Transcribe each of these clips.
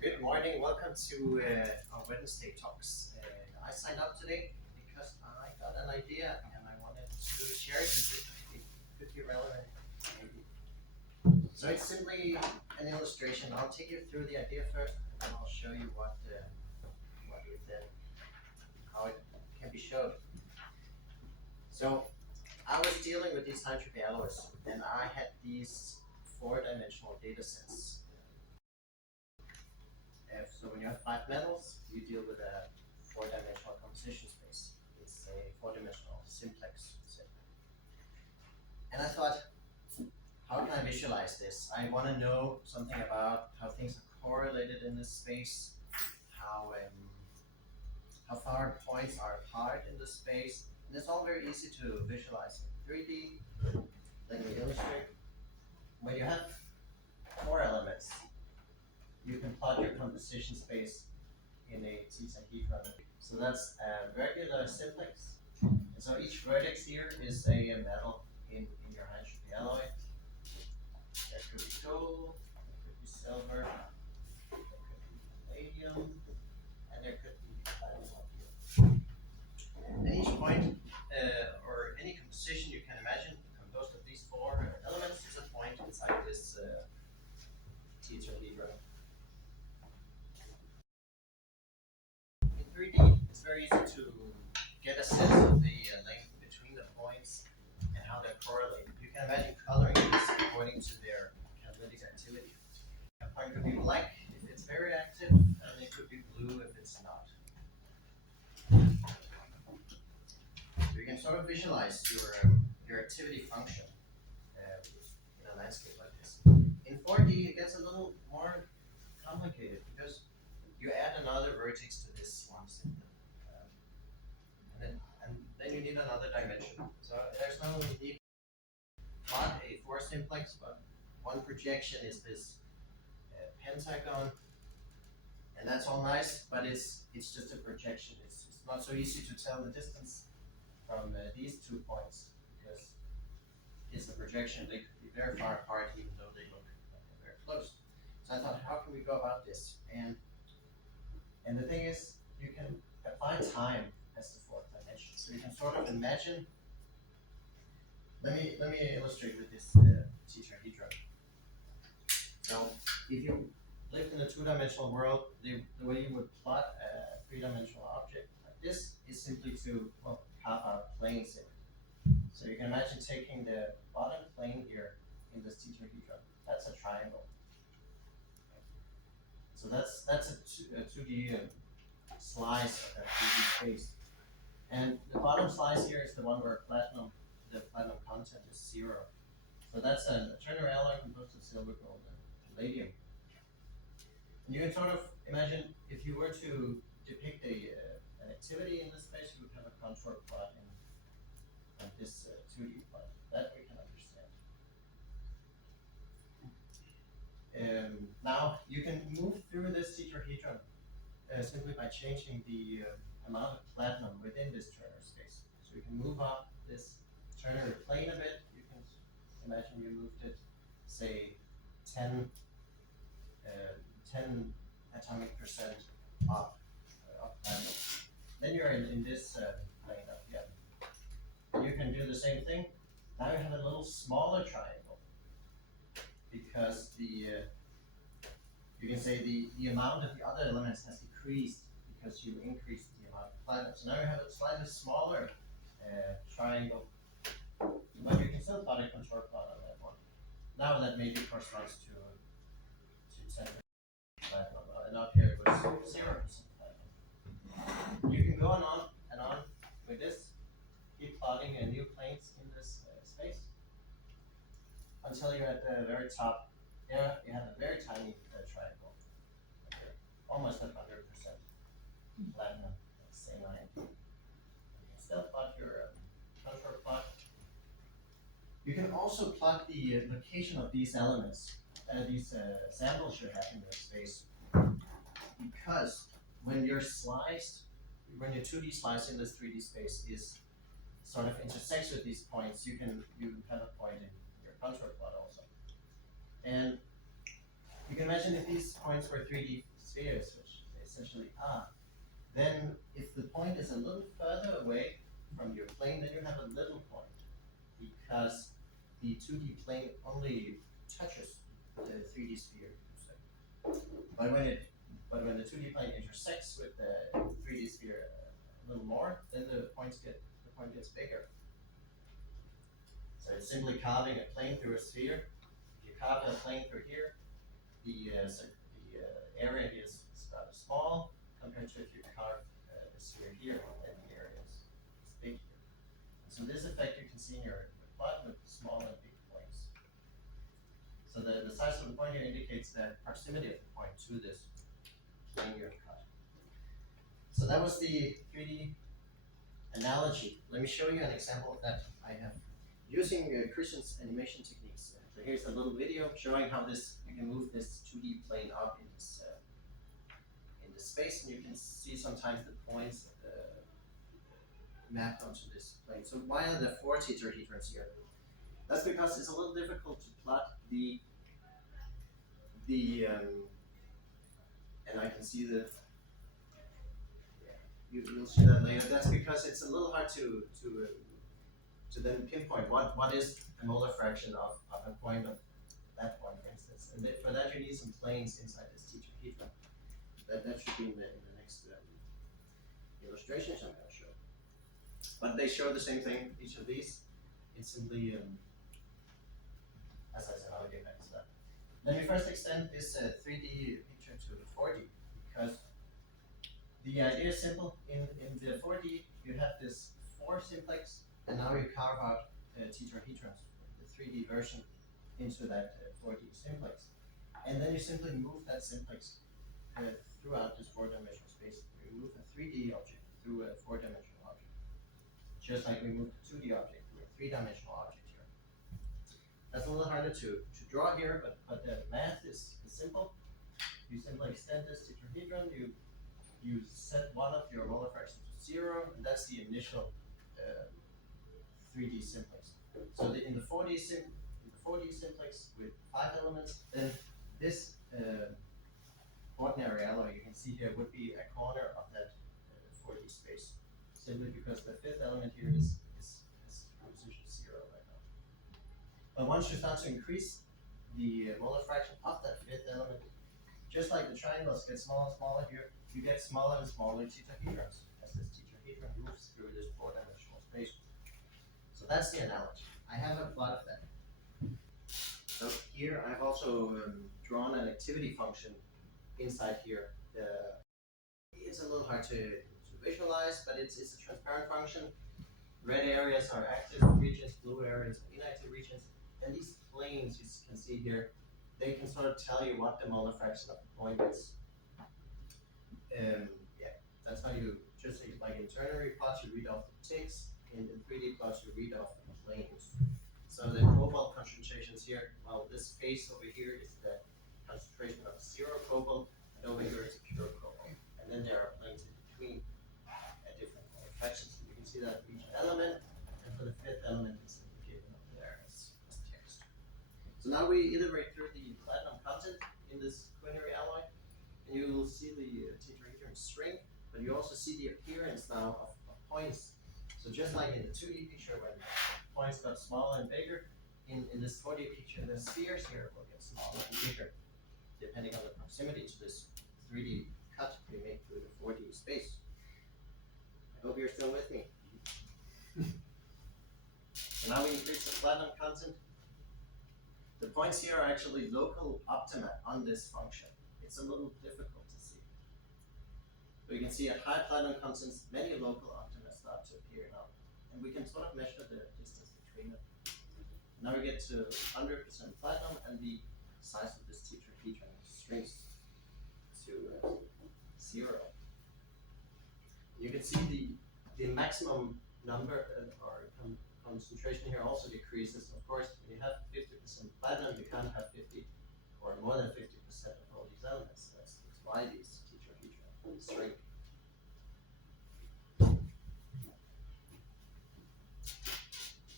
Good morning, welcome to our Wednesday talks. I signed up today because I got an idea and I wanted to share it with you. It could be relevant, maybe. So it's simply an illustration. I'll take you through the idea first, and then I'll show you how it can be shown. So I was dealing with these high-entropy alloys, and I had these four-dimensional data sets. So when you have 5 metals, you deal with a four-dimensional composition space. It's a four-dimensional simplex set. And I thought, how can I visualize this? I want to know something about how things are correlated in this space, how far points are apart in this space. And it's all very easy to visualize in 3D. Let me illustrate. When you have 4 elements, you can plot your composition space in a tetrahedron. So that's a regular simplex. And so each vertex here is a metal in your high-entropy alloy. There could be gold, there could be silver, there could be palladium, and there could be platinum here. And each point, or any composition you can imagine, composed of these 4 elements, is a point inside this tetrahedron. In 3D, it's very easy to get a sense of the length between the points and how they're correlated. You can imagine coloring these according to their catalytic activity. A point could be black if it's very active, and it could be blue if it's not. So you can sort of visualize your activity function in a landscape like this. In 4D, it gets a little more complicated because you add another vertex to this one symbol. And then you need another dimension. So there's no need to plot a 4 simplex, but one projection is this pentagon, and that's all nice, but it's just a projection. It's not so easy to tell the distance from these 2 points because it's a projection. They could be very far apart even though they look like they're very close. So I thought, how can we go about this? And the thing is, you can apply time as the 4th dimension. So you can sort of imagine. Let me illustrate with this tetrahedron. So if you lived in a 2-dimensional world, the way you would plot a 3-dimensional object like this is simply to carve out planes in it. So you can imagine taking the bottom plane here in this tetrahedron. That's a triangle. So that's a 2D slice of that 3D space. And the bottom slice here is the one where the platinum content is 0. So that's a Turner alloy composed of silver, gold, and palladium. And you can sort of imagine if you were to depict an activity in this space, you would have a contour plot in this 2D plot. That we can understand. Now you can move through this tetrahedron simply by changing the amount of platinum within this Turner space. So you can move up this Turner plane a bit. You can imagine you moved it, say, 10 atomic percent up platinum. Then you're in this plane up here. And you can do the same thing. Now you have a little smaller triangle because you can say the amount of the other elements has decreased because you increased the amount of platinum. So now you have a slightly smaller triangle, but you can still plot a contour plot on that one. Now that maybe corresponds to 10% platinum, and up here it was 0% platinum. You can go on and on with this, keep plotting new planes in this space until you're at the very top. There you have a very tiny triangle, okay. Almost 100% platinum, say 9. You can still plot your contour plot. You can also plot the location of these elements, these samples you have in your space, because when you're sliced, when your 2D slice in this 3D space is sort of intersects with these points, you have a point in your contour plot also. And you can imagine if these points were 3D spheres, which they essentially are, then if the point is a little further away from your plane, then you have a little point, because the 2D plane only touches the 3D sphere. But when the 2D plane intersects with the 3D sphere a little more, then the point gets bigger. So it's simply carving a plane through a sphere. If you carve a plane through here, the area here is rather small compared to if you carve a sphere here, then the area is big here. So this effect you can see in your plot with small and big planes. So the size of the point here indicates the proximity of the point to this plane you have cut. So that was the 3D analogy. Let me show you an example of that I have using Christian's animation techniques. So here's a little video showing how you can move this 2D plane up in this space, and you can see sometimes the points mapped onto this plane. So why are there 4 tetrahedrons here? That's because it's a little difficult to plot and I can see you'll see that later. That's because it's a little hard to then pinpoint what is a molar fraction of a point of that point, for instance. And for that you need some planes inside this tetrahedron. That should be in the next illustrations I'm going to show. But they show the same thing, each of these. It's simply, as I said, I'll get back to that. Let me first extend this 3D picture to 4D, because the idea is simple. In the 4D, you have this 4 simplex, and now you carve out tetrahedrons, the 3D version, into that 4D simplex. And then you simply move that simplex throughout this 4-dimensional space. You move a 3D object through a 4-dimensional object, just like we moved a 2D object through a 3-dimensional object here. That's a little harder to draw here, but the math is simple. You simply extend this tetrahedron, you set one of your molar fractions to 0, and that's the initial 3D simplex. So in the 4D simplex with 5 elements, then this ordinary alloy you can see here would be a corner of that 4D space, simply because the 5th element here is position 0 right now. But once you start to increase the molar fraction of that 5th element, just like the triangles get smaller and smaller here, you get smaller and smaller tetrahedrons as this tetrahedron moves through this 4-dimensional space. So that's the analogy. I have a plot of that. So here I've also drawn an activity function inside here. It's a little hard to visualize, but it's a transparent function. Red areas are active regions, blue areas are inactive regions, and these planes you can see here, they can sort of tell you what the molar fraction of the point is. That's how you, just like in ternary plots, you read off the ticks. In 3D plots, you read off the planes. So the cobalt concentrations here, well, this space over here is the concentration of 0 cobalt, and over here is pure cobalt. And then there are planes in between at different molar fractions. You can see that for each element, and for the 5th element, it's given up there as text. So now we iterate through the platinum content in this quinary alloy, and you will see the tetrahedron shrink, but you also see the appearance now of points. So just like in the 2D picture, when points got smaller and bigger, in this 4D picture, the spheres here will get smaller and bigger, depending on the proximity to this 3D cut we make through the 4D space. I hope you're still with me. So now we increase the platinum content. The points here are actually local optima on this function. It's a little difficult to see. But you can see at high platinum contents, many local optima start to appear now. And we can sort of measure the distance between them. Now we get to 100% platinum, and the size of this tetrahedron shrinks to 0. You can see the maximum number or concentration here also decreases. Of course, when you have 50% platinum, you can't have 50 or more than 50% of all these elements. That's why these tetrahedron shrink.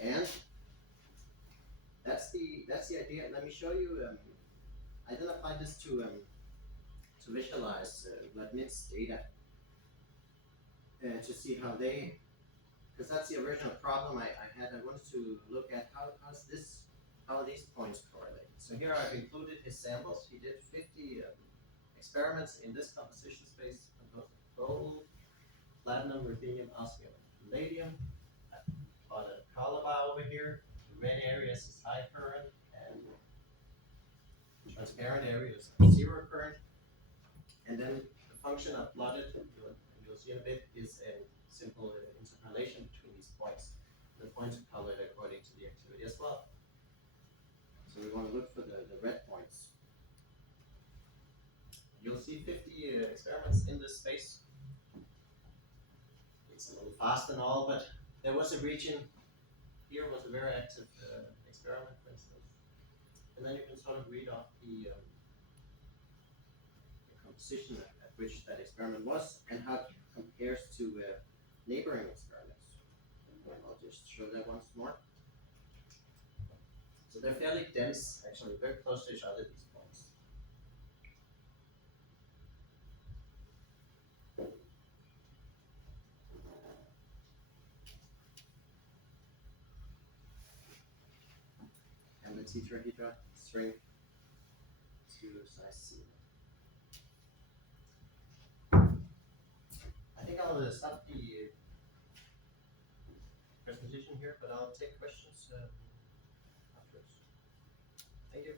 And that's the idea. Let me show you. I then applied this to to visualize Leibniz data to see how they, because that's the original problem I had. I wanted to look at how these points correlate. So here I've included his samples. He did 50 experiments in this composition space composed of gold, platinum, ruthenium, osmium, and palladium. I plotted Kalaba over here. The red areas is high current, and transparent areas zero current. And then the function I've plotted, you'll see in a bit, is a simple interpolation between these points. The points are colored according to the activity as well. So we want to look for the red points. You'll see 50 experiments in this space. It's a little fast and all, but there was a region here was a very active experiment, for instance. And then you can sort of read off the composition at which that experiment was and how it compares to neighboring experiments. I'll just show that once more. So they're fairly dense, actually, very close to each other, these points. And the tetrahedron shrink to size C. I think I'll stop the presentation here, but I'll take questions afterwards. Thank you.